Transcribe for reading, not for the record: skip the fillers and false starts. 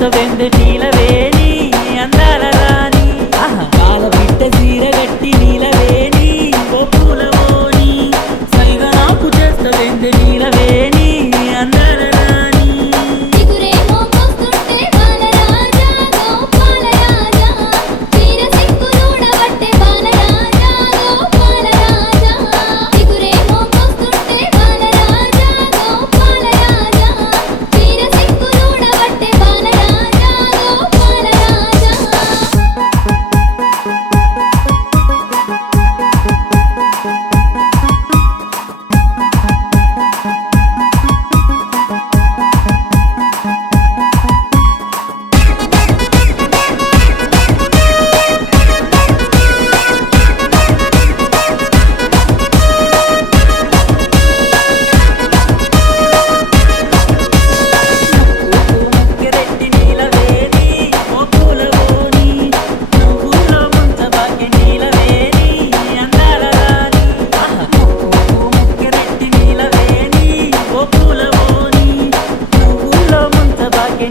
చేస్తవెందు నీలవేణి అందాల రాణి పాల బిడ్డ చీర గట్టి నీలవేణి ఓ పూలవోని సైగా నాకు చేస్తవెందు నీలవేణి అందాల రాణి చిగురేమో కోస్తుంటే బాలరాజా గోపాలరాజా వీర సిక్కులూడబట్టే బాలరాజా గోపాలరాజా చిగురేమో కోస్తుంటే బాలరాజా గోపాలరాజా వీర సిక్కులూడబట్టే బాలరాజా గోపాలరాజా ముక్కెరెట్టి నీలవేణి ఓ పూలవోని నువ్వుల్లో ముంచబాకి నీలవేణి అందాల రాణి ముక్కెరెట్టి నీలవేణి ఓ పూలవోని నువ్వుల్లో ముంచబాకి